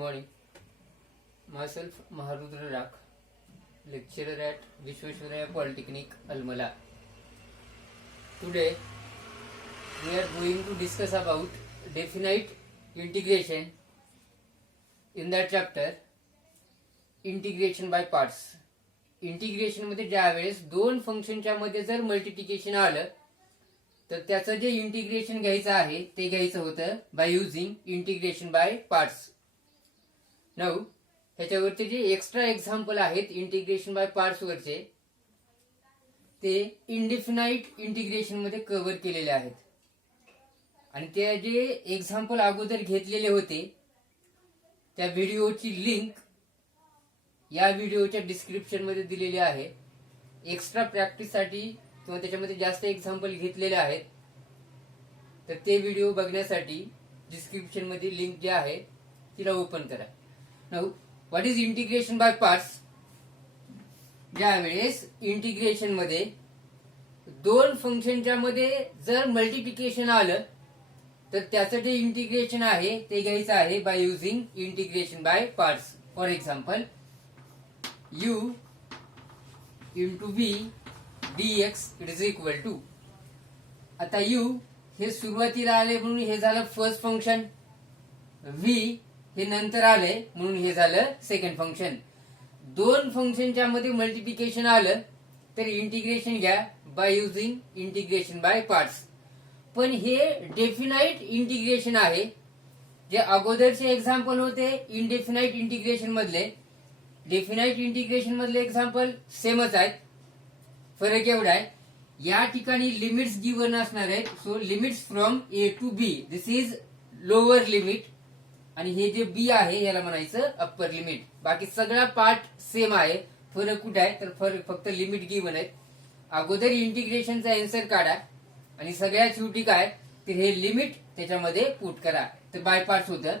morning. Myself Maharudra Rak, lecturer at Vishweshwaraya Polytechnic, Almala. Today we are going to discuss about definite integration. In that chapter, integration by parts. Integration मध्ये ज्या वेळेस दोन फंक्शनच्या मध्ये जर multiplication आलं तर त्याचं जे इंटिग्रेशन घ्यायचं आहे ते घ्यायचं होतं by using integration by parts. Now ह्याच्यावरचे जे एक्स्ट्रा एक्झाम्पल आहेत इंटिग्रेशन बाय पार्ट्स वरचे ते इनडेफिनाइट इंटिग्रेशन मध्ये कव्हर केलेले आहेत आणि ते जे एक्झाम्पल अगोदर घेतलेले होते त्या व्हिडिओची लिंक या व्हिडिओच्या डिस्क्रिप्शन मध्ये दिलेली आहे. एक्स्ट्रा प्रॅक्टिस साठी किंवा त्याच्यामध्ये जास्त एक्झाम्पल घेतलेले आहेत तर ते व्हिडिओ बघण्यासाठी डिस्क्रिप्शन मध्ये लिंक जी आहे तिला ओपन करा. Now what is integration by parts. ज्यावेळेस इंटिग्रेशन मध्ये दोन फंक्शनच्या मध्ये जर मल्टिप्लिकेशन आलं तर त्याचं जे इंटिग्रेशन आहे ते घ्यायचं आहे bye using integration by parts. For example u into v dx it is equal to. आता u हे सुरुवातीला आले म्हणून हे झालं फर्स्ट फंक्शन, v हे नंतर आले म्हणून हे झालं सेकंड फंक्शन. दोन फंक्शनच्या मध्ये मल्टिप्लिकेशन आलं तर इंटिग्रेशन घ्या bye using integration by parts. पण हे डेफिनाइट इंटिग्रेशन आहे. जे अगोदरचे एक्झाम्पल होते इनडेफिनाइट इंटिग्रेशन मधले, डेफिनाइट इंटिग्रेशन मधले एक्झाम्पल सेमच आहेत. फरक एवढा आहे या ठिकाणी लिमिट्स गिवन असणार आहेत. So limits from A to B this is lower limit आणि हे जे बी आहे याला म्हणायचं अप्पर लिमिट. बाकी सगळा पार्ट सेम आहे. फरक कुठे आहे तर फरक फक्त लिमिट गिवन आहेत. अगोदर इंटिग्रेशनचा आन्सर काढा आणि सगळ्यात शेवटी काय तर हे लिमिट त्याच्यामध्ये पुट करा. तर बाय पार्ट्स होतं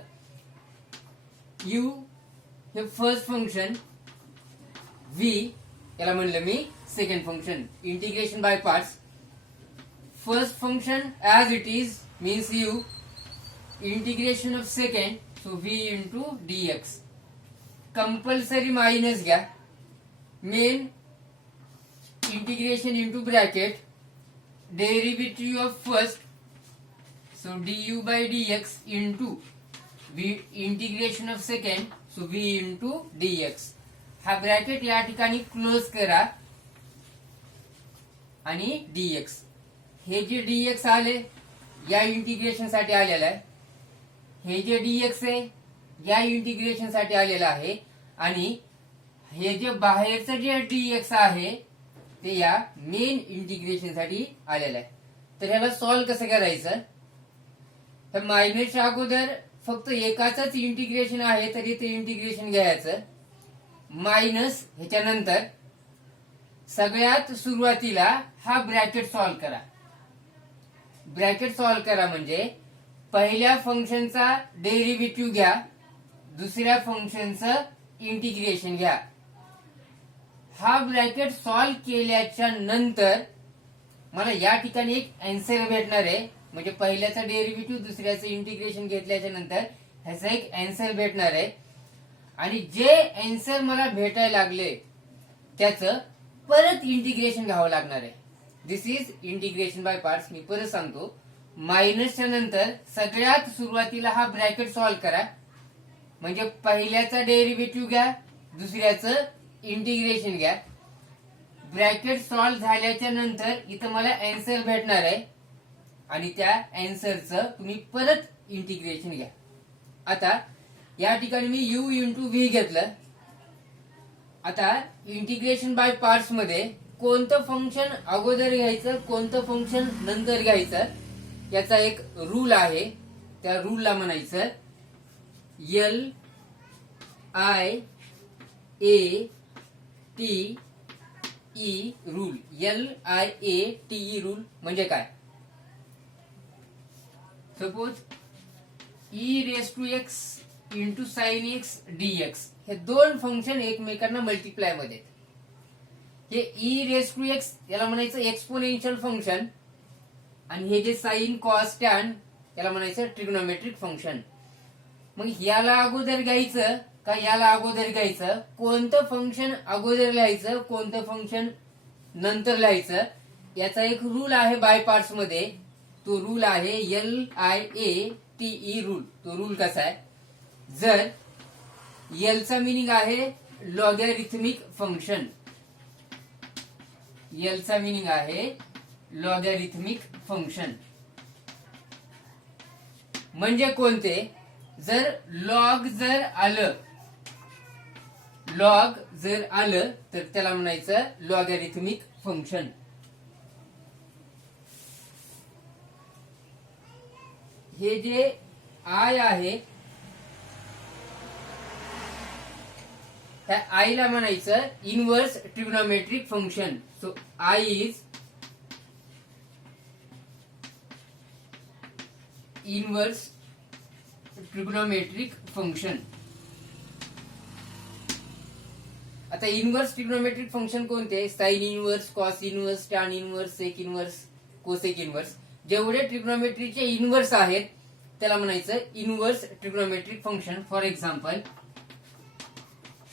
यू हे फर्स्ट फंक्शन, v याला म्हणलं मी second function. Integration by parts. First function as it is means u, integration of second so v into dx. Compulsory minus घ्या. Main integration into bracket derivative of first so du by dx into integration of second so v into dx. हा bracket या ठिकाणी close करा आणि dx. हे जे dx आले या इंटिग्रेशन साठी आलेलं आहे, हे जे dx आहे या इंटिग्रेशन साठी आलेलं आहे आणि हे जे बाहेरचं जे dx आहे ते या मेन इंटिग्रेशन साठी आलेलं आहे. तर ह्याला सॉल्व्ह कसं करायचं तर मायनसच्या अगोदर फक्त एकाच इंटिग्रेशन आहे तरी ते इंटिग्रेशन घ्यायचं. मायनस ह्याच्यानंतर सगळ्यात सुरुवातीला हा ब्रॅकेट सॉल्व्ह करा. ब्रॅकेट सॉल्व्ह करा म्हणजे पहिल्या फंक्शनचा डेरिव्हेटिव्ह घ्या, दुसऱ्या फंक्शनचं इंटिग्रेशन घ्या. हा ब्रॅकेट सॉल्व्ह केल्याच्या नंतर मला या ठिकाणी एक आन्सर भेटणार आहे. म्हणजे पहिल्याचा डेरिव्हेटिव्ह दुसऱ्याचं इंटिग्रेशन घेतल्याच्या नंतर ह्याचा एक आन्सर भेटणार आहे आणि जे आन्सर मला भेटायला लागले त्याचं परत इंटिग्रेशन घ्यावं लागणार आहे. दिस इज इंटिग्रेशन बाय पार्ट्स. मी परत सांगतो, मायनसच्या नंतर सगळ्यात सुरुवातीला हा ब्रॅकेट सॉल्व्ह करा म्हणजे पहिल्याचा डेरिव्हेटिव्ह घ्या, दुसऱ्याचं इंटिग्रेशन घ्या. ब्रॅकेट सॉल्व्ह झाल्याच्या नंतर इथं मला आन्सर भेटणार आहे आणि त्या आन्सरचं तुम्ही परत इंटिग्रेशन घ्या. आता या ठिकाणी मी u इंटू व्ही घेतलं. आता इंटिग्रेशन बाय पार्ट्स मध्ये कोणतं फंक्शन अगोदर घ्यायचं कोणतं फंक्शन नंतर घ्यायचं याचा एक रूल आहे. त्या रूलला म्हणायचं LIATE रूल. LIATE रूल म्हणजे काय. Suppose e⁻x into sin x dx हे दोन फंक्शन एकमेकांना मल्टिप्लाय मध्ये. हे e⁻x याला म्हणायचं एक्सपोनेन्शियल फंक्शन आणि हे जे साइन कॉस टॅन याला म्हणायचं ट्रिग्नोमेट्रिक फंक्शन. मग याला अगोदर घ्यायचं का याला अगोदर घ्यायचं, कोणतं फंक्शन अगोदर लिहायचं कोणतं फंक्शन नंतर लिहायचं, याचा एक रूल आहे बाय पार्ट्स मध्ये. तो रूल आहे LIATE रूल. तो रूल कसा आहे, जर एलचा मिनिंग आहे लॉगॅरिथमिक फंक्शन, एलचा मिनिंग आहे लॉगॅरिथमिक फंक्शन म्हणजे कोणते, जर लॉग जर आलं, लॉग जर आलं तर त्याला म्हणायचं लॉगॅरिथमिक फंक्शन. हे जे आय आहे त्या आईला म्हणायचं inverse trigonometric function. So I is inverse trigonometric function. आता इनव्हर्स ट्रिग्नोमेट्रिक फंक्शन कोणते, sine inverse, cos inverse, tan inverse, sec inverse, cosec inverse. जेवढे ट्रिग्नोमेट्रीचे इनव्हर्स आहेत त्याला म्हणायचं inverse trigonometric function. For example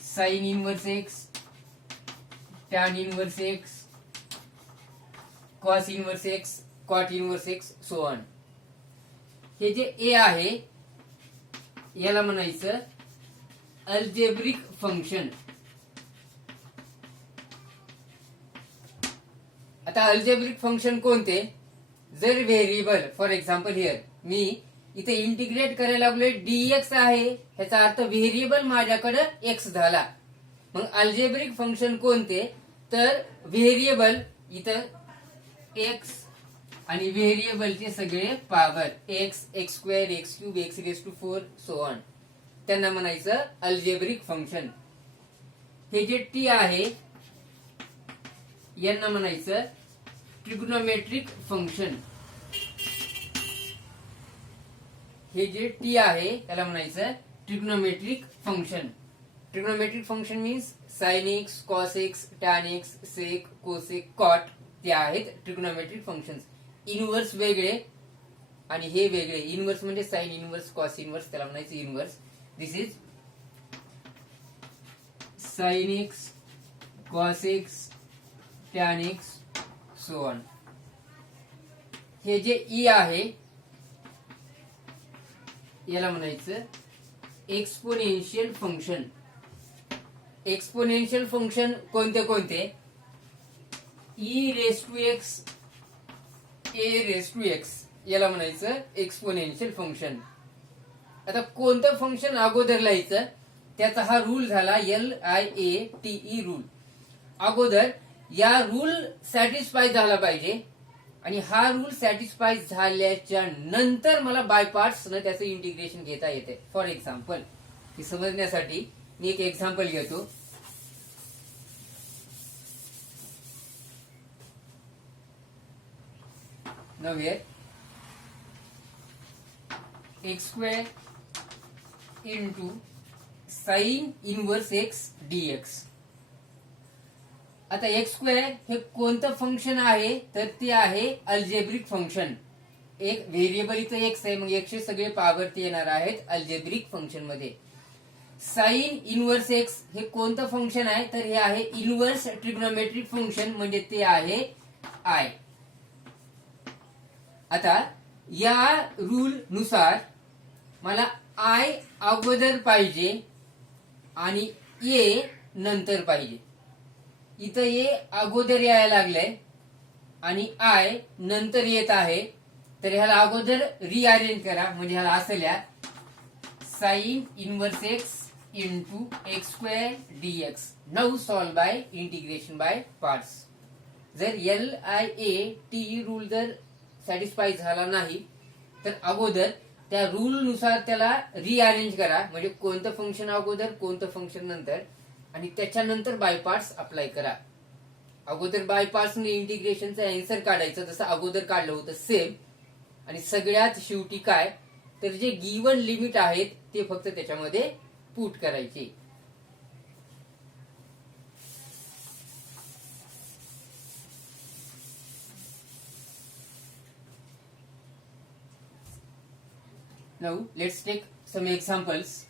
sine inverse x, tan inverse x, cos inverse x, cot inverse x, so on. हे जे A आहे याला म्हणायचं अल्जेब्रिक फंक्शन. आता अल्जेब्रिक फंक्शन कोणते, जर व्हेरिएबल, फॉर एक्झाम्पल हिअर मी इथे इंटिग्रेट करायला लागलोय dx आहे, ह्याचा अर्थ व्हेरिएबल माझ्याकडे x झाला. मग अल्जेब्रिक फंक्शन कोणते, तर व्हेरिएबल इथं x आणि व्हेरिएबलचे सगळे power x, x² x³ x⁴ so on, त्यांना म्हणायचं अल्जेब्रिक फंक्शन. हे जे टी आहे यांना म्हणायचं ट्रिग्नोमेट्रिक फंक्शन. हे जे टी आहे त्याला म्हणायचं trigonometric function. Trigonometric function means sine x, cos x, tan x, sec, cosec, cot, ते आहेत ट्रिग्नोमेट्रिक फंक्शन्स. इनव्हर्स वेगळे आणि हे वेगळे. इनव्हर्स म्हणजे साइन इनव्हर्स, कॉस इनव्हर्स, त्याला म्हणायचं inverse. This is sine x, cos x, tan x, so on. हे जे ई आहे याला म्हणायचं एक्सपोनेन्शियल फंक्शन. एक्सपोनेन्शियल फंक्शन कोणते कोणते, e race to x, a raise to x, याला म्हणायचं एक्सपोनेन्शियल फंक्शन. आता कोणतं फंक्शन अगोदर लिहायचं त्याचा हा रूल झाला LIATE रूल. अगोदर या रूल सॅटिस्फाय झाला पाहिजे आणि हा रूल सॅटिस्फाय झाल्याच्या नंतर मला बाय पार्ट्स न त्याचं इंटिग्रेशन घेता येते. फॉर एक्झाम्पल हे समजण्यासाठी मी एक एक्झाम्पल घेतो. नव्हे x² into sine inverse x dx. आता x² हे कोणतं फंक्शन आहे तर ते आहे अल्जेब्रिक फंक्शन. एक व्हेरिएबल इथं x आहे, मग x चे सगळे पॉवर ते येणार आहेत अल्जेब्रिक फंक्शन मध्ये. साइन इनव्हर्स एक्स हे कोणतं फंक्शन आहे तर हे आहे इनव्हर्स ट्रिग्नोमेट्रिक फंक्शन म्हणजे ते आहे I. आता या रूल नुसार मला I अगोदर पाहिजे आणि A नंतर पाहिजे. इथं ए अगोदर यायला लागलंय आणि I नंतर येत आहे, तर ह्याला अगोदर रिअरेंज करा. म्हणजे ह्याला असं लिहा sine inverse x into x² dx. Now solve by integration by parts. जर LIATE रूल जर सॅटिस्फाय झाला नाही तर अगोदर त्या रूल नुसार त्याला रिअरेंज करा. म्हणजे कोणतं फंक्शन अगोदर कोणतं फंक्शन नंतर, आणि त्याच्यानंतर बाय पार्ट्स अप्लाय करा. अगोदर बाय पार्ट्स ने इंटिग्रेशनचं आन्सर काढायचं जसं अगोदर काढलं होतं सेम. आणि सगळ्यात शेवटी काय तर जे गिवन लिमिट आहेत ते फक्त त्याच्यामध्ये पुट करायचे. Now let's take some examples.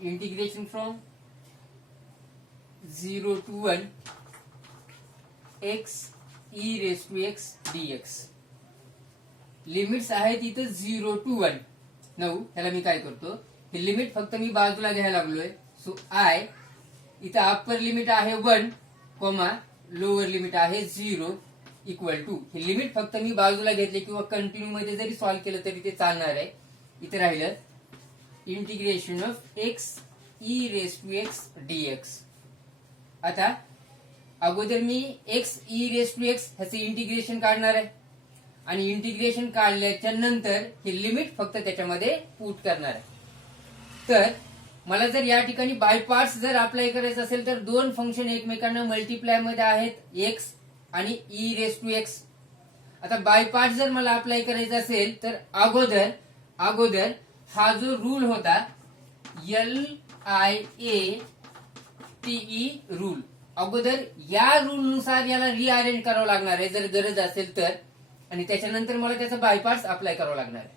Integration from 0 to 1 x e raised to x dx. Limits आहेत इथं 0 to 1. नाऊ ह्याला मी काय करतो, हे लिमिट फक्त मी बाजूला घ्यायला लागलोय. सो आय इथं अप्पर लिमिट आहे 1 कॉमा लोअर लिमिट आहे 0 इक्वल टू. हे लिमिट फक्त मी बाजूला घेतले किंवा कंटिन्यू मध्ये जरी सॉल्व्ह केलं तरी ते चालणार आहे. इथे राहिलं integration of x e race to x dx. आता अगोदर मी x e race to x ह्याचं इंटिग्रेशन काढणार आहे आणि इंटिग्रेशन काढल्याच्या नंतर हे लिमिट फक्त त्याच्यामध्ये पुट करणार आहे. तर मला जर या ठिकाणी बाय पार्ट्स जर अप्लाय करायचं असेल तर दोन फंक्शन एकमेकांना मल्टिप्लाय मध्ये आहेत एक्स आणि ई रेस टू एक्स. आता बाय पार्ट जर मला अप्लाय करायचं असेल तर अगोदर हा जो रूल होता LIATE रूल, अगोदर या रूल नुसार याला रिअरेंज करावं लागणार आहे जर गरज असेल तर, आणि त्याच्यानंतर मला त्याचा बाय पार्ट्स अप्लाय करावं लागणार आहे.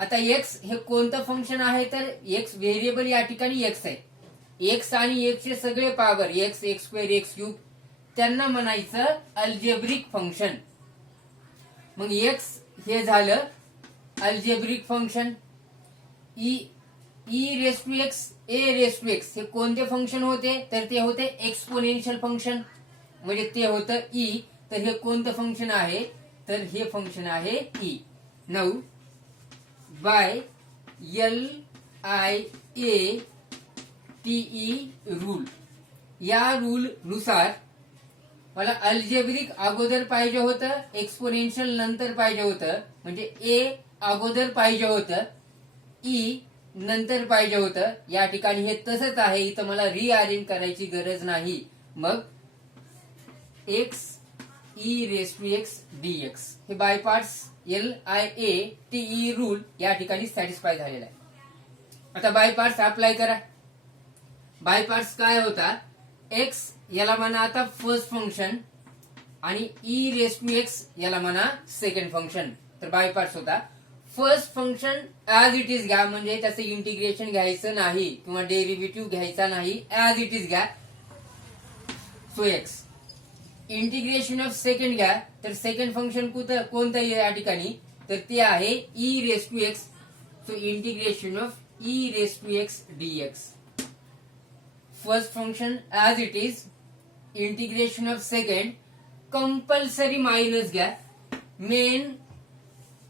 आता एक्स हे कोणतं फंक्शन आहे तर एक्स व्हेरिएबल या ठिकाणी एक्स आहे. एक्स आणि एक्स चे सगळे power x, x square, x cube त्यांना म्हणायचं अल्जेब्रिक फंक्शन. मग एक्स हे झालं algebraic function. E race to x, a raise to x हे कोणते फंक्शन होते तर ते होते एक्सपोनेन्शियल फंक्शन, म्हणजे ते होतं ई. तर हे कोणतं फंक्शन आहे तर हे फंक्शन आहे e. Now by LIATE rule, या रूल नुसार मला अल्जेब्रिक अगोदर पाहिजे होतं, एक्सपोनेन्शियल नंतर पाहिजे होतं, म्हणजे ए अगोदर पाहिजे होतं, ई नंतर पाहिजे होतं. या ठिकाणी हे तसंच आहे, इथं मला रिअरेंज करायची गरज नाही. मग x e race to x dx हे बाय पार्ट्स LIATE रूल या ठिकाणी सॅटिस्फाय झालेला आहे. आता बाय पार्ट्स अप्लाय करा. बाय पार्ट्स काय होता, एक्स याला म्हणा आता फर्स्ट फंक्शन आणि ई रेस टू एक्स याला म्हणा सेकंड फंक्शन. तर बाय पार्ट्स होता first function as it is घ्या, म्हणजे त्याचं इंटिग्रेशन घ्यायचं नाही किंवा डेरिव्हेटिव्ह घ्यायचा नाही, ऍज इट इज घ्या. So x. Integration of second घ्या, तर सेकंड फंक्शन कोणतं आहे या ठिकाणी तर ते आहे e race to x. So integration of e race to x dx. First function as it is, integration of second compulsory minus घ्या, मेन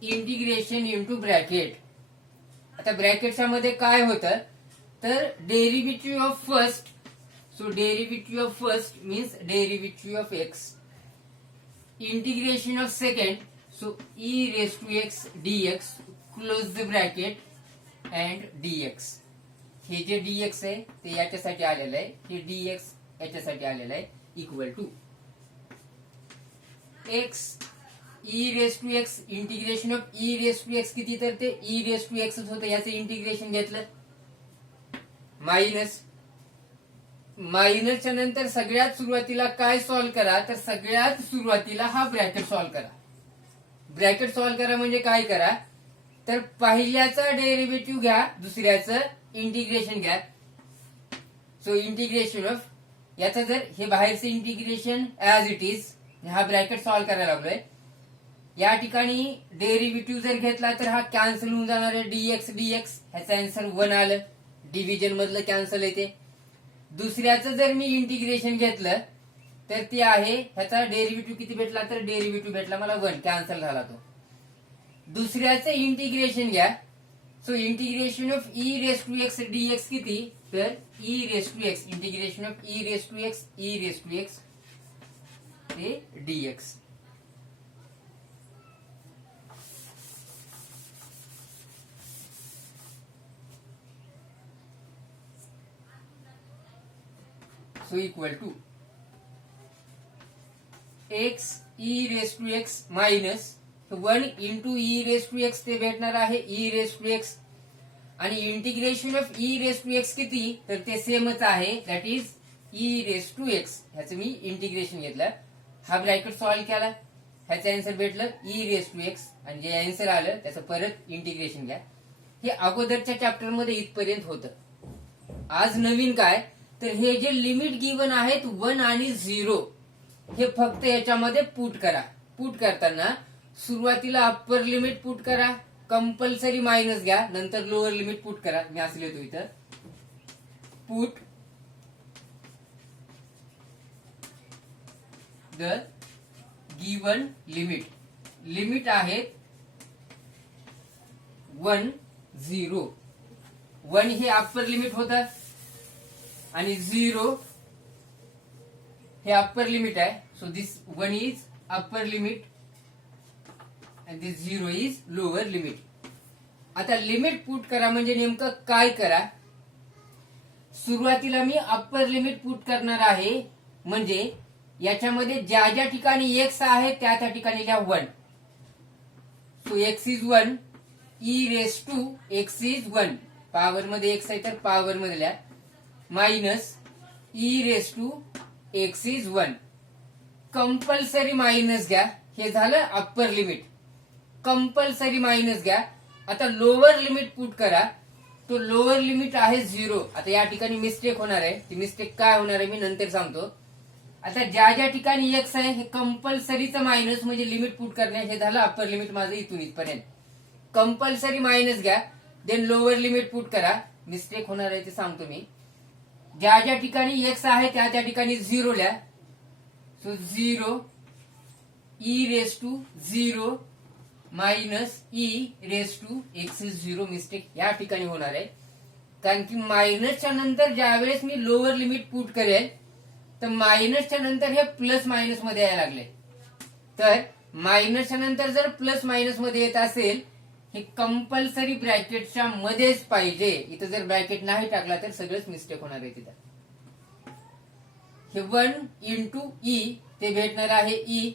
इंटिग्रेशन इंटू ब्रॅकेट. आता ब्रॅकेटच्या मध्ये काय होतं तर derivative of first. So derivative of first means derivative of x, integration of second so e race to x dx, close the bracket and dx. हे जे dx आहे ते याच्यासाठी आलेलं आहे, हे डीएक्स याच्यासाठी आलेलं आहे, equal to x e race to x. Integration of e race to x किती तर ते ई रेस टू एक्स होतं, याचं इंटिग्रेशन घेतलं, मायनस. मायनसच्या नंतर सगळ्यात सुरुवातीला काय सॉल्व्ह करा तर सगळ्यात सुरुवातीला हा ब्रॅकेट सॉल्व्ह करा. ब्रॅकेट सॉल्व्ह करा म्हणजे काय करा तर पहिल्याचा डेरिव्हेटिव्ह घ्या, दुसऱ्याचं इंटिग्रेशन घ्या. सो इंटिग्रेशन ऑफ याचा जर हे बाहेरचं इंटिग्रेशन ऍज इट इज, हा ब्रॅकेट सॉल्व्ह करायला लागलोय. या ठिकाणी डेरिव्हेटिव्ह जर घेतला तर हा कॅन्सल होऊन जाणार आहे, डीएक्स डीएक्स. ह्याचं आन्सर 1 आलं, डिव्हिजन मधलं कॅन्सल येते. दुसऱ्याचं जर मी इंटिग्रेशन घेतलं तर ते आहे, ह्याचा डेरिव्हेटिव्ह किती भेटला तर डेरिव्हेटिव्ह भेटला मला 1, कॅन्सल झाला तो. दुसऱ्याचं इंटिग्रेशन घ्या. So integration of e race to x dx किती तर e race to x, integration of e race to x, e race to x हे dx. So equal to x e race to x minus 1 into e race to x ते भेटणार आहे e race to x, आणि integration of e race to x किती तर ते सेमच आहे, that is e race to x. ह्याचं मी इंटिग्रेशन घेतलं, हा ब्रॅकेट सॉल्व्ह केला, ह्याचं आन्सर भेटलं e⁻⁴ आणि जे आन्सर आलं त्याचं परत इंटिग्रेशन घ्या. हे अगोदरच्या चॅप्टर मध्ये इथपर्यंत होतं. आज नवीन काय तर हे जे लिमिट गिवन आहेत 1 आणि 0 हे फक्त याच्यामध्ये पुट करा. पुट करताना सुरुवातीला अप्पर लिमिट पुट करा, कंपल्सरी मायनस घ्या, नंतर लोअर लिमिट पुट करा. मी असं लिहितो इथं put the given limit. Limit आहेत 1 0. 1 हे अप्पर लिमिट होतं आणि 0 हे अप्पर लिमिट आहे. So this 1 is upper limit and this 0 is lower limit. आता लिमिट पुट करा म्हणजे नेमकं काय करा. सुरुवातीला मी अप्पर लिमिट पुट करणार आहे म्हणजे याच्यामध्ये ज्या ज्या ठिकाणी x आहे त्या त्या ठिकाणी लिहा 1. So x is 1, e⁻x is 1. Power मध्ये x आहे तर पॉवर मध्ये लिहा minus e⁻x is 1. Compulsory minus घ्या. हे झालं अप्पर लिमिट. कंपल्सरी मायनस घ्या. आता लोअर लिमिट पुट करा. तो लोअर लिमिट आहे 0. आता या ठिकाणी मिस्टेक होणार आहे. ती मिस्टेक काय होणार आहे मी नंतर सांगतो. आता ज्या ज्या ठिकाणी x आहे हे कंपल्सरीचं मायनस म्हणजे लिमिट पुट करणे. हे झालं अप्पर लिमिट माझं इथून इथपर्यंत. कंपल्सरी मायनस घ्या देन लोअर लिमिट पुट करा. मिस्टेक होणार आहे ते सांगतो मी. ज्या ज्या ठिकाणी x आहे त्या त्या ठिकाणी 0 लिहा. So 0 e⁻0 minus e⁻x is 0. Mistake या ठिकाणी होणार आहे कारण की मायनसच्या नंतर ज्यावेळेस मी लोअर लिमिट पुट करेल तर मायनसच्या नंतर हे प्लस मायनस मध्ये यायला लागले. तर मायनसच्या नंतर जर प्लस मायनस मध्ये येत असेल हे कंपल्सरी ब्रॅकेटच्या मध्येच पाहिजे. इथं जर ब्रॅकेट नाही टाकला तर सगळंच मिस्टेक होणार आहे तिथं. हे 1 इंटू e ते भेटणार आहे e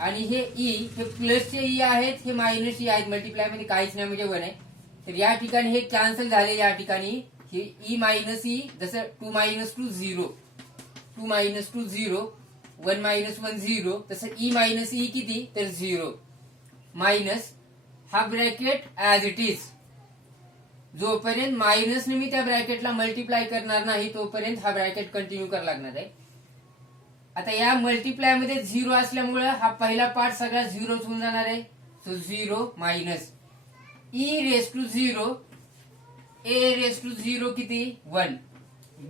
आणि हे e हे प्लसचे e आहेत हे मायनस e आहेत. मल्टिप्लाय मध्ये काहीच नाही म्हणजे 1 आहे. तर या ठिकाणी हे कॅन्सल झाले. या ठिकाणी हे e मायनस e जसं 2 मायनस 2 0, 2 मायनस 2 0, 1 मायनस 1 0, तसं e मायनस e किती तर 0 मायनस हा ब्रॅकेट ऍज इट इज. जोपर्यंत मायनसने मी त्या ब्रॅकेटला मल्टिप्लाय करणार नाही तोपर्यंत हा ब्रॅकेट कंटिन्यू करावा लागणार आहे. आता या मल्टिप्लाय मध्ये 0 असल्यामुळे हा पहिला पार्ट सगळा 0 होऊन जाणार आहे. सो 0 मायनस e⁻0 a⁻0 किती 1,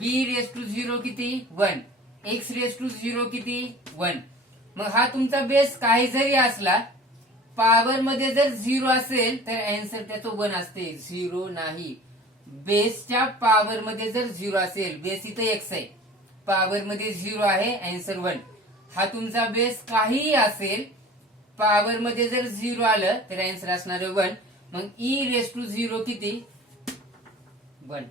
b⁻0 किती 1, x⁻0 किती 1. मग हा तुमचा बेस काही जरी असला पॉवर मध्ये जर 0 असेल तर आन्सर त्याचं 1 असते. 0 नाही. बेसच्या पॉवर मध्ये जर 0 असेल, बेस इथं x आहे, पॉवर मध्ये 0 आहे, आन्सर 1. हा तुमचा बेस काहीही असेल पॉवर मध्ये जर 0 आलं तर आन्सर असणार आहे 1. मग e⁻0 किती 1.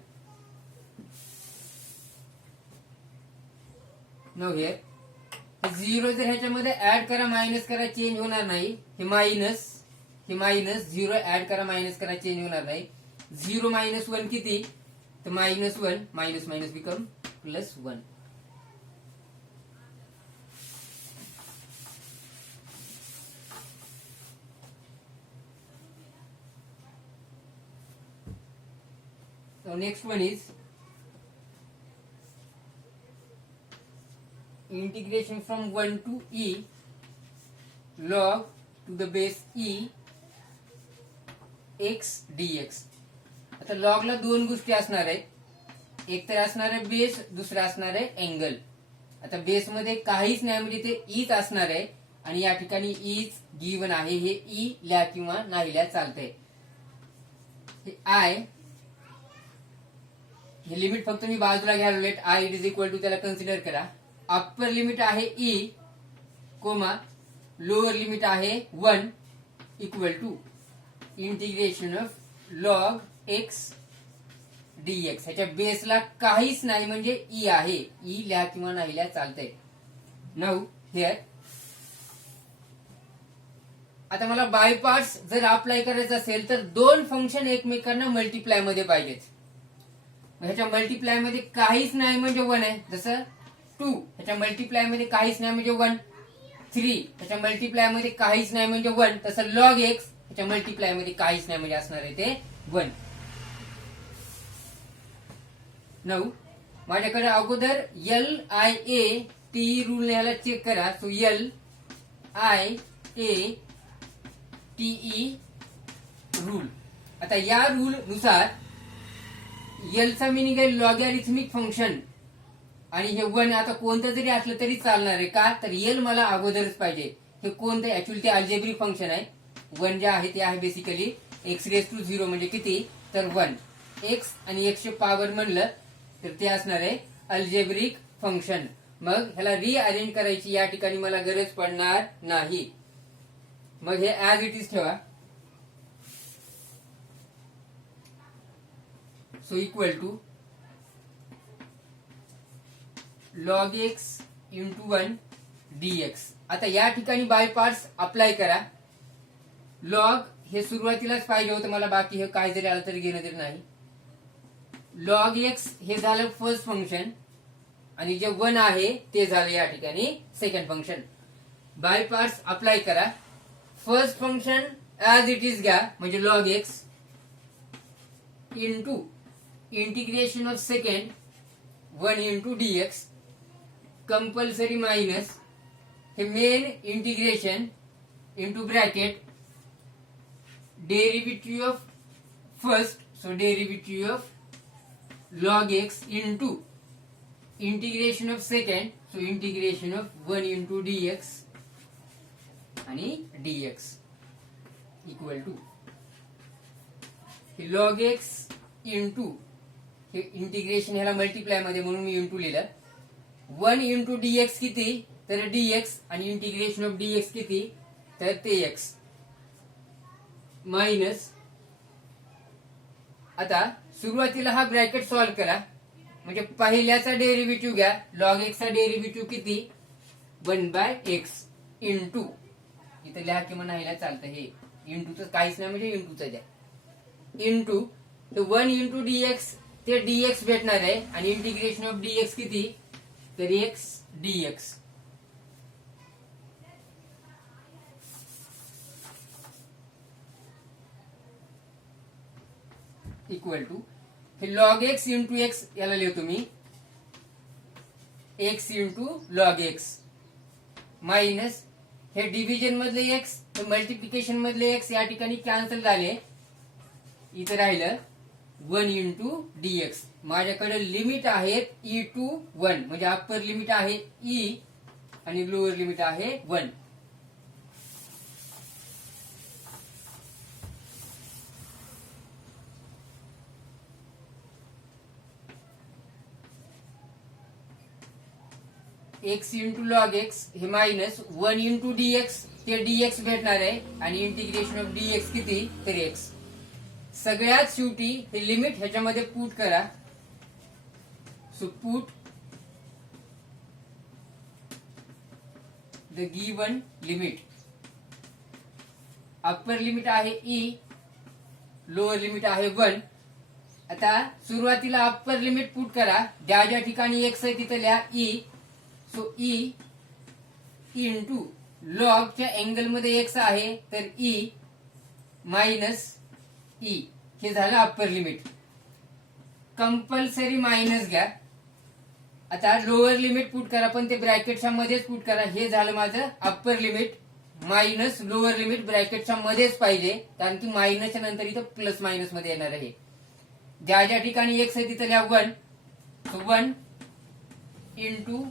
नो हिअर 0 जर ह्याच्यामध्ये ऍड करा मायनस करा चेंज होणार नाही. हे मायनस 0 ऍड करा मायनस करा चेंज होणार नाही. 0 मायनस 1 किती तर minus 1 minus minus become plus 1. So next one is integration from 1 to e log to the base e x dx. आता लॉगला दोन गोष्टी असणार आहेत. एक तर असणार आहे बेस, दुसरा असणार आहे अँगल. आता बेस मध्ये काहीच नाही म्हणजे ते ईच असणार आहे आणि या ठिकाणी ईच गिवन आहे. हे ई लिहा किंवा नाही लिहा चालतंय. हे आय हे लिमिट फक्त मी बाजूला घ्यायला let I is equal to त्याला कन्सिडर करा. अप्पर लिमिट आहे ई कोमा लोअर लिमिट आहे 1 equal to integration of log x dx. ह्याच्या बेसला काहीच नाही म्हणजे ई आहे. ई लिहा किंवा नाही लिहा चालतंय. नाऊ हिअर आता मला बाय पार्ट्स जर अप्लाय करायचं असेल तर दोन फंक्शन एकमेकांना मल्टिप्लाय मध्ये पाहिजेत. ह्याच्या मल्टिप्लाय मध्ये काहीच नाही म्हणजे 1 आहे. जसं 2 ह्याच्या मल्टिप्लाय मध्ये काहीच नाही म्हणजे 1. 3 ह्याच्या मल्टिप्लाय मध्ये काहीच नाही म्हणजे 1. तसं लॉग एक्स ह्याच्या मल्टिप्लाय मध्ये काहीच नाही म्हणजे असणार आहे ते 1. 9 माझ्याकडे अगोदर LIA टी रूल ह्याला चेक करा. So LIA TE rule. आता या रूल नुसार चा मिनिंग आहे लॉगॅरिथमिक फंक्शन आणि हे 1 आता कोणतं जरी असलं तरी चालणार आहे. का तर L मला अगोदरच पाहिजे. हे कोणतं ऍक्च्युअली ते अल्जेब्रिक फंक्शन आहे. 1 जे आहे ते आहे बेसिकली x⁻0 म्हणजे किती तर 1. x आणि x चे पॉवर म्हणलं तर ते असणार आहे अल्जेब्रिक फंक्शन. मग ह्याला रिअरेंज करायची या ठिकाणी मला गरज पडणार नाही. मग हे ऍज इट इज ठेवा. So equal to log x into 1 dx. आता या ठिकाणी बाय पार्ट्स अप्लाय करा. लॉग हे सुरुवातीलाच पाहिजे होतं मला, बाकी हे काय जरी आलं तरी घेणं तरी नाही. लॉग एक्स हे झालं फर्स्ट फंक्शन आणि जे 1 आहे ते झालं या ठिकाणी second function. By parts apply करा. First function as it is घ्या म्हणजे log x into integration of second 1 into dx compulsory minus हे main integration into bracket derivative of first. So derivative of log x into integration of second. So integration of 1 into dx आणि dx equal to log x into हे integration ह्याला multiply मध्ये म्हणून मी into लिहिलं. 1 into dx किती तर dx आणि integration of dx किती तर ते x मायनस. आता सुरुवातीला हा ब्रॅकेट सॉल्व्ह करा म्हणजे पहिल्याचा डेरिव्हेटिव्ह घ्या. लॉग एक्स चा डेरिव्हेटिव्ह किती 1/x इंटू इथे लिहा किंवा नाही लिहा चालतं. हे इंटूच काहीच नाही म्हणजे इंटूच द्या. इंटू 1 इंटू dx ते dx भेटणार आहे आणि इंटिग्रेशन ऑफ dx किती तर x dx इक्वल टू हे लॉग एक्स इंटू एक्स याला लिहितो मी x into log x minus हे डिव्हिजन मधले एक्स हे मल्टिप्लिकेशन मधले एक्स या ठिकाणी कॅन्सल झाले. इथे राहिलं 1 इंटू dx. माझ्याकडे लिमिट आहेत e टू 1 म्हणजे अप्पर लिमिट आहे e आणि लोअर लिमिट आहे 1. एक्स इंटू लॉग एक्स हे मायनस 1 इंटू dx ते dx भेटणार आहे आणि इंटिग्रेशन ऑफ dx किती तर x. सगळ्यात शेवटी हे लिमिट ह्याच्यामध्ये पुट करा. So put the given limit. Upper limit आहे e लोअर लिमिट आहे 1. आता सुरुवातीला अप्पर लिमिट पुट करा. ज्या ज्या ठिकाणी x आहे तिथे लिहा e. सो e इंटू लॉगच्या अँगल मध्ये x आहे तर e मायनस e हे झालं अप्पर लिमिट. कंपल्सरी मायनस घ्या. आता लोअर लिमिट पुट करा पण ते ब्रॅकेटच्या मध्येच पुट करा. हे झालं माझं upper limit minus lower limit ब्रॅकेटच्या मध्येच पाहिजे कारण की मायनसच्या नंतर इथं प्लस मायनस मध्ये येणार आहे. ज्या ज्या ठिकाणी x आहे तिथं लिहा 1. So 1 into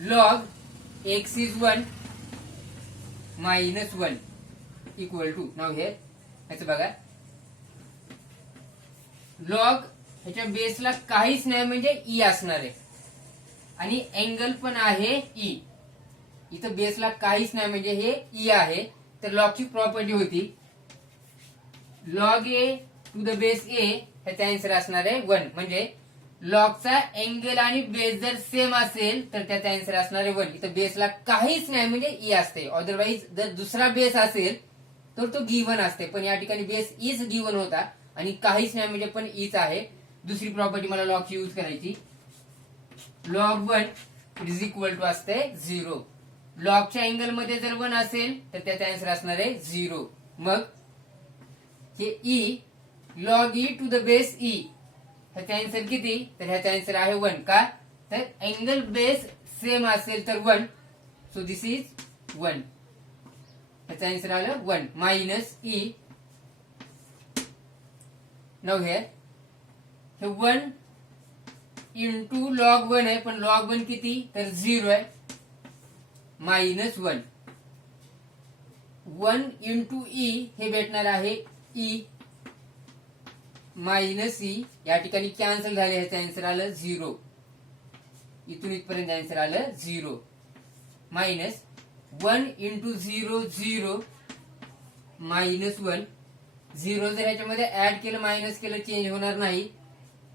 log x is 1 minus 1 equal to नाव हे ह्याचं बघा. लॉग ह्याच्या बेसला काहीच नाही म्हणजे e असणार आहे आणि अँगल पण आहे e. इथं बेसला काहीच नाही म्हणजे हे e आहे. तर लॉगची प्रॉपर्टी होती log a to the base a ह्याचा आन्सर असणार आहे 1. म्हणजे लॉगचा अँगल आणि बेस जर सेम असेल तर त्याचा आन्सर असणार आहे 1. इथं बेसला काहीच नाही म्हणजे e असते. अदरवाईज जर दुसरा बेस असेल तर तो गिवन असते पण या ठिकाणी बेस इज गिवन होता आणि काहीच नाही म्हणजे पण ईच आहे. दुसरी प्रॉपर्टी मला लॉगची यूज करायची. Log 1 it is equal to असते 0. लॉगच्या अँगल मध्ये जर 1 असेल तर त्याचा आन्सर असणार आहे 0. मग हे e log e to the base e ह्याचा आन्सर किती, तर ह्याचा आन्सर आहे 1. का, तर अँगल बेस सेम असेल तर 1. So this is 1. ह्याचा आन्सर आलं 1 मायनस ई. नाउ हे 1 इंटू लॉग 1 आहे, पण लॉग 1 किती, तर 0 आहे. मायनस 1 इंटू ई हे भेटणार आहे ई मायनस ई. या ठिकाणी कॅन्सल झाले, ह्याचं आन्सर आलं 0. इथून इथपर्यंत आन्सर आलं 0. Minus 1 into 0 0 minus 1. 0 जर ह्याच्यामध्ये ऍड केलं मायनस केलं चेंज होणार नाही.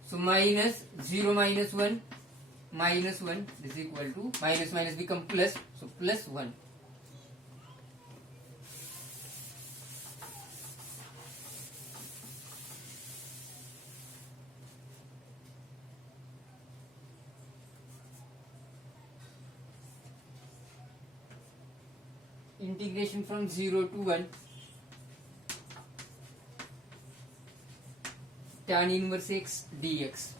So minus 0 minus 1 minus 1 is equal to minus minus become plus, so plus 1. Integration from 0 to 1 tan inverse x dx.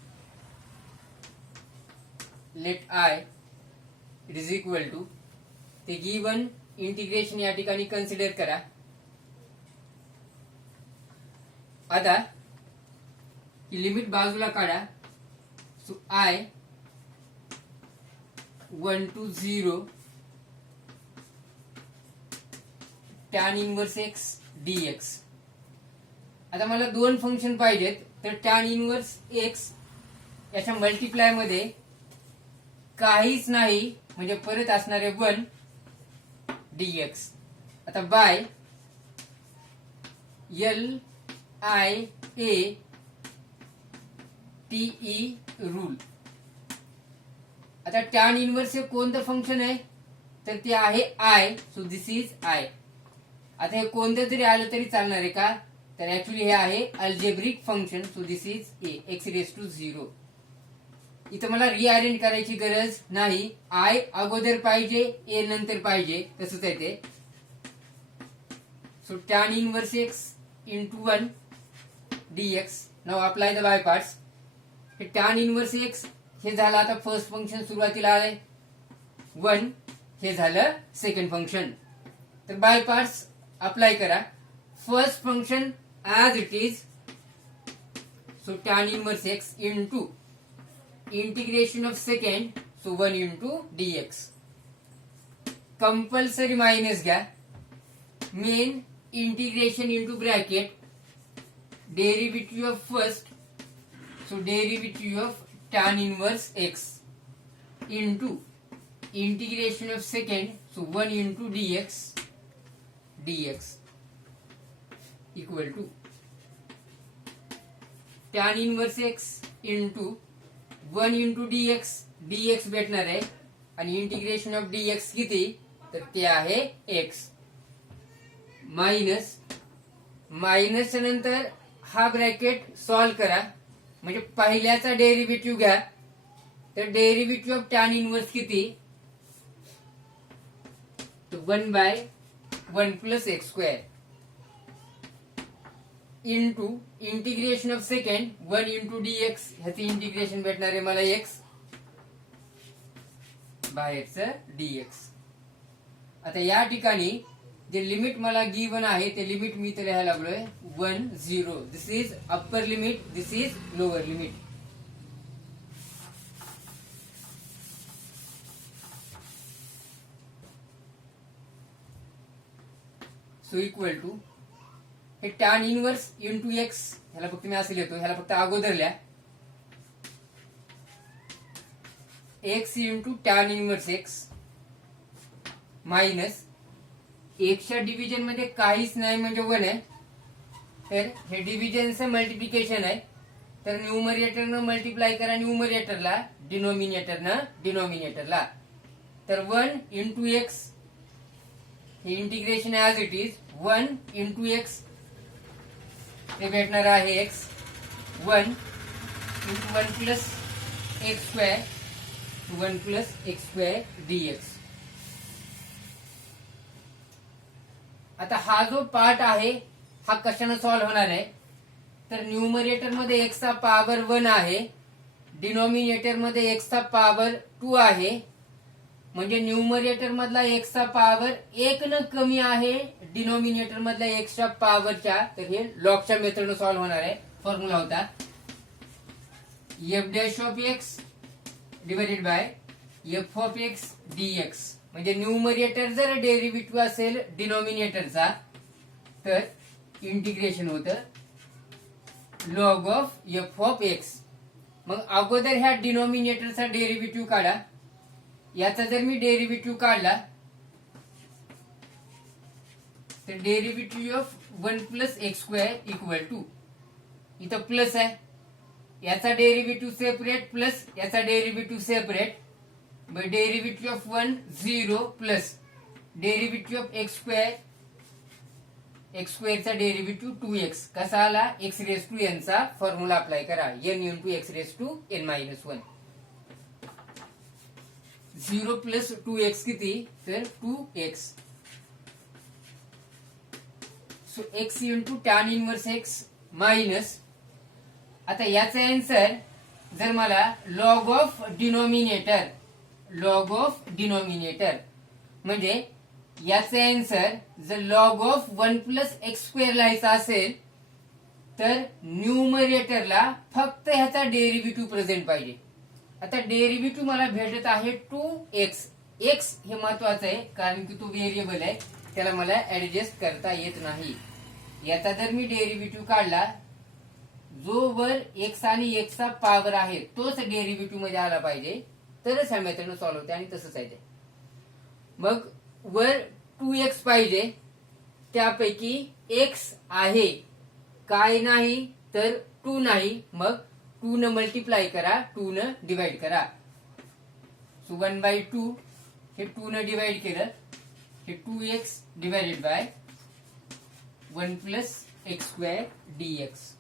Let I it is equal to ते given integration या ठिकाणी consider करा. आता limit बाजूला काढा. So I 1 to 0 tan inverse x dx. आता मला दोन फंक्शन पाहिजेत, तर tan इनवर्स x याच्या मल्टिप्लाय मध्ये काहीच नाही म्हणजे परत असणारे 1 dx. आता by L I A T E rule. आता टॅन इनवर्स हे कोणतं फंक्शन आहे, तर ते आहे I. So this is I. आता हे कोणतं तरी आलं तरी चालणार आहे का, तर ऍक्च्युली हे आहे algebraic function. So this is a x race to 0. इथं मला रिअरेंज करायची गरज नाही. आय अगोदर पाहिजे, ए नंतर पाहिजे, तसंच आहे ते. So tan inverse x into 1 dx. Now apply the by parts. हे टॅन इनवर्स एक्स हे झालं आता फर्स्ट फंक्शन सुरुवातीला आलंय 1. हे झालं सेकंड फंक्शन. तर बाय पार्ट्स अप्लाय करा. First function as it is. So tan inverse x into integration of second, so 1 into dx. Compulsory minus घ्या. Main integration into bracket derivative of first, so derivative of tan inverse x into integration of second, so 1 into dx dx equal to tan inverse x into 1 into dx. Dx भेटणार आहे आणि integration of dx किती, तर ते आहे x. Minus मायनसच्या नंतर हा bracket solve करा. म्हणजे पहिल्याचा डेरिव्हेटिव्ह घ्या. तर डेरिव्हेटिव्ह ऑफ टॅन इनवर्स किती, तर 1/1 plus x square into integration of second 1 into dx. ह्याचं इंटिग्रेशन भेटणार आहे मला एक्स बाहेरचं डीएक्स. आता या ठिकाणी जे लिमिट मला गिवन आहे ते लिमिट मी तर लिहायला लागलोय 1 0. This is upper limit, this is lower limit. So equal to हे टॅन इनवर्स इंटू एक्स. ह्याला फक्त मी असं लिहितो, ह्याला फक्त अगोदर लिहा. X into tan inverse x minus एक्सच्या डिव्हिजन मध्ये काहीच नाही म्हणजे 1 आहे. तर हे डिव्हिजनचं मल्टिप्लिकेशन आहे. तर न्यूमरेटरनं मल्टिप्लाय करा न्यूमरेटरला, डिनोमिनेटरनं डिनोमिनेटरला. तर 1 इंटू एक्स हे integration as it is 1 into x हे भेटणार आहे x 1 into 1 plus x square 1 plus x square dx. आता हा जो पार्ट आहे हा कशाने सॉल्व्ह होणार आहे, तर न्यूमरेटर मध्ये एक्स चा पॉवर 1 आहे, डिनॉमिनेटर मध्ये एक्स चा पॉवर 2 आहे, म्हणजे न्यूमरेटर मधला एक्स चा पॉवर 1 न कमी आहे डिनॉमिनेटर मधल्या एक्स च्या पॉवरच्या. तर हे लॉगच्या मेथडने सॉल्व्ह होणार आहे. फॉर्म्युला होता f dash of x divided by f of x dx. म्हणजे न्यूमरेटर जर डेरिव्हेटिव्ह असेल डिनॉमिनेटरचा तर इंटिग्रेशन होतं log of f of x. मग अगोदर ह्या डिनॉमिनेटरचा डेरिव्हेटिव्ह काढा. याचा जर मी डेरिव्हेटिव्ह काढला तर derivative of 1 plus x square equal to, इथं प्लस आहे, याचा डेरिव्हेटिव्ह सेपरेट प्लस याचा derivative separate, derivative of 1 0 plus derivative of x स्क्वेअरचा डेरिव्हेटिव्ह 2x. कसा आला, एक्स रेस टू एन चा फॉर्म्युला अप्लाय करा, n into x race to n minus 1. 0 plus 2x किती, तर 2x. So x into tan inverse x minus, आता याचा answer जर मला लॉग ऑफ डिनॉमिनेटर म्हणजे याचा आन्सर जर log of 1 plus x square लिहायचा असेल तर न्यूमरेटरला फक्त ह्याचा डेरिव्हेटिव्ह प्रेझेंट पाहिजे. आता डेरिव्हेटिव्ह मला भेटत आहे 2x. x हे महत्वाचं आहे कारण की तो व्हेरिएबल आहे, त्याला मला ऍडजस्ट करता येत नाही. याचा जर मी डेरिव्हेटिव्ह काढला, जो वर x आणि x चा पॉवर आहे तोच डेरिव्हेटिव्ह मध्ये आला पाहिजे, तरच ह्या मेथडने सॉल्व्ह होते. आणि तसंच आहे ते. मग वर 2x पाहिजे, त्यापैकी x आहे, काय नाही तर 2 नाही, मग 2 न मल्टिप्लाय करा, 2 न डिवाइड करा. सो 1/2 हे 2 न डिवाइड केलं, हे 2x divided by 1 plus x square dx.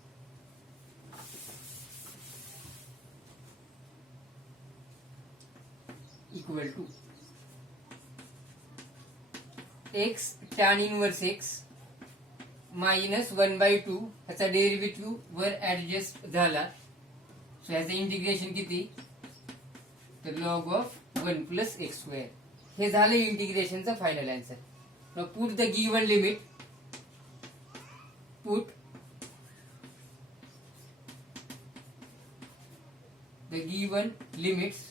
Equal to x tan inverse x minus 1/2, ह्याचा डेरिव्हेटिव्ह वर ऍडजस्ट झाला. सो ह्याचं इंटिग्रेशन किती, तर log of 1 plus x square. हे झालं इंटिग्रेशनचा final answer. Now put the given limit, put the given limits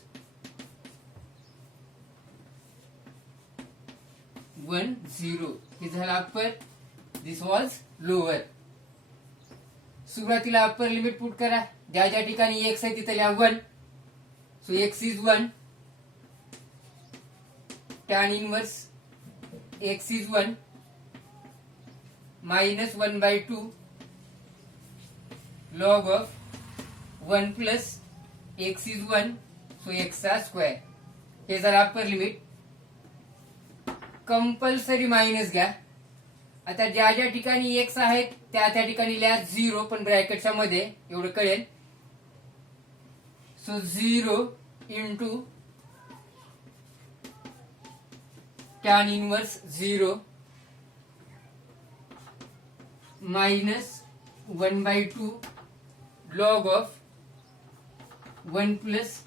1 0. हे झालं अप्पर, दिस वॉज लोअर. सुरुवातीला अप्पर लिमिट पुट करा, ज्या ज्या ठिकाणी x आहे तिथे लिहा 1. So x is 1, tan inverse x is 1 minus 1/2 log of 1 plus x is 1, so x चा स्क्वेअर. हे झालं अप्पर लिमिट. कंपल्सरी मायनस घ्या. आता ज्या ज्या ठिकाणी x आहे त्या त्या ठिकाणी लिहा 0, पण ब्रॅकेटच्या मध्ये एवढं कळेल. So 0 into tan inverse 0 minus 1/2 log of 1 plus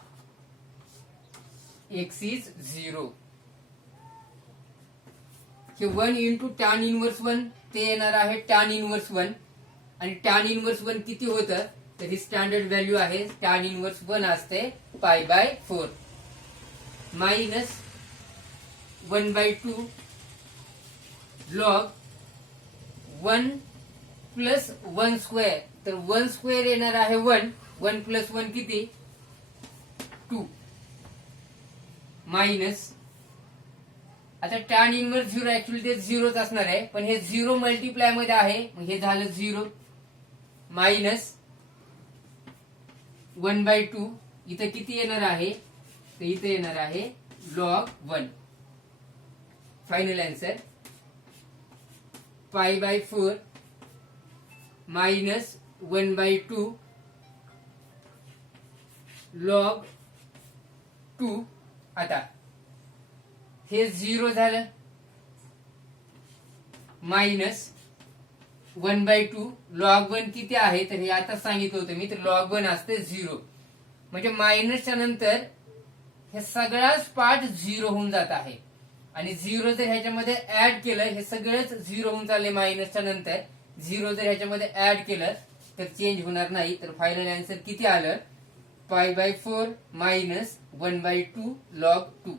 x is 0. हे 1 इंटू टॅन इनवर्स 1 ते येणार आहे टॅन इनवर्स 1, आणि टॅन इनवर्स 1 किती होतं, तर ही स्टँडर्ड व्हॅल्यू आहे. टॅन इनवर्स 1 असते π/4 मायनस 1/2 लॉग 1 प्लस 1 स्क्वेअर. तर 1 स्क्वेअर येणार आहे 1 प्लस 1 किती, 2 मायनस, आता टॅन इनवर्स 0 ऍक्च्युअली ते 0च असणार आहे, पण हे 0 मल्टिप्लाय मध्ये आहे, मग हे झालं 0 मायनस 1/2. इथं किती येणार आहे, तर इथं येणार आहे log 1. Final answer π/4 minus 1/2 log 2. आता हे 0 झालं, मायनस 1/2. लॉग 1 किती आहे तर हे आता सांगितलं होतं मी, तर लॉग 1 असते 0. म्हणजे मायनसच्या नंतर हे सगळाच पार्ट 0 होऊन जात आहे. आणि 0 जर ह्याच्यामध्ये ऍड केलं, हे सगळंच 0 होऊन चालले मायनसच्या नंतर. 0 जर ह्याच्यामध्ये ऍड केलं तर चेंज होणार नाही. तर फायनल आन्सर किती आलं, π/4 minus 1/2 log 2.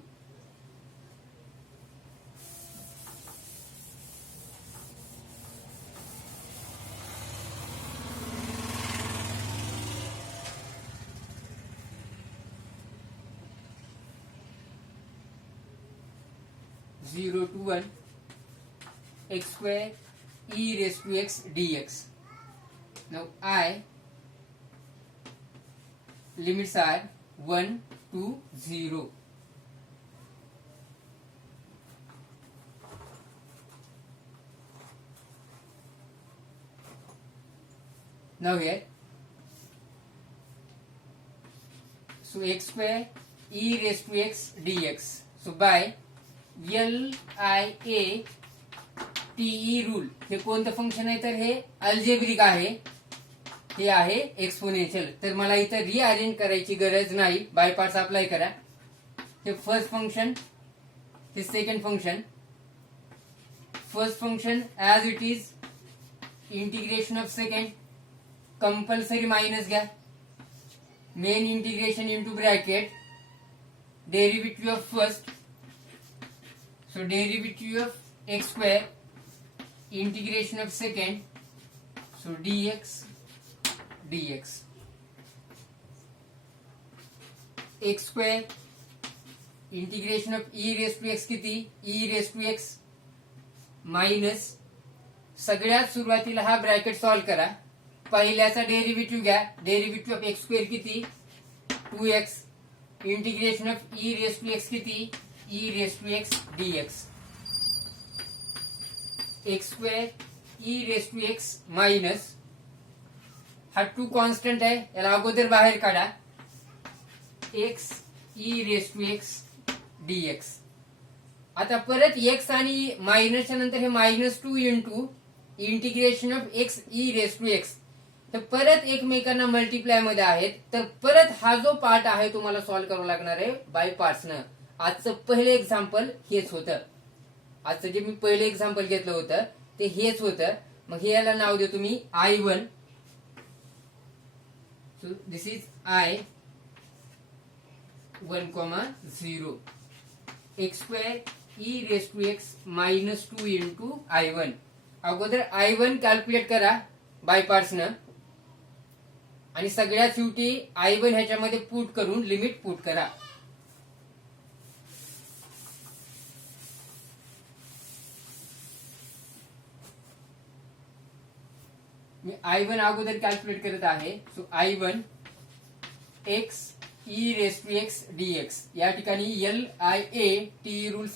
(0 to 1) x square e raised to x dx. Now I limits are 1 to 0. Now here, so x square e raised to x dx. So by LIATE rule, हे कोणतं function आहे तर हे algebraic आहे, हे आहे exponential. तर मला इथं रिअरेंज करायची गरज नाही, बाय पार्ट्स अप्लाय करा. हे फर्स्ट फंक्शन, हे second function. First function as it is, integration of second, compulsory minus घ्या, main integration into bracket, derivative of first. So derivative of x square, integration of second, so dx. x square, integration of e raised to x किती, e raised to x minus, सगळ्यात सुरुवातीला हा bracket solve करा. पहिल्याचा derivative घ्या, derivative of x square किती, 2x, integration of e raised to x किती, e raised to x dx. x square e raised to x minus, हा 2 constant आहे, याला अगोदर बाहेर काढा, x e raised to x dx. आता परत x आणि मायनसच्या नंतर हे -2 into integration of x e raised to x. तर परत एकमेकांना मल्टिप्लाय मध्ये आहेत. तर परत हा जो पार्ट आहे तुम्हाला सॉल्व्ह करावा लागणार आहे बाय पार्ट्सनं. आजचं पहिलं एक्झाम्पल हेच होतं, आजचं जे मी पहिलं एक्झाम्पल घेतलं होतं ते हेच होतं. मग हे याला नाव देतो मी I1. So this is I1, 0. x square e raised to x -2 into I1. अगोदर I1 कॅल्क्युलेट करा बाय पार्ट्सनं, आणि सगळ्यात शेवटी I1 ह्याच्यामध्ये पुट करून लिमिट पुट करा. मी I1 अगोदर कॅल्क्युलेट करत आहे. So I1 x e raised to x dx. या ठिकाणी LIATE रूल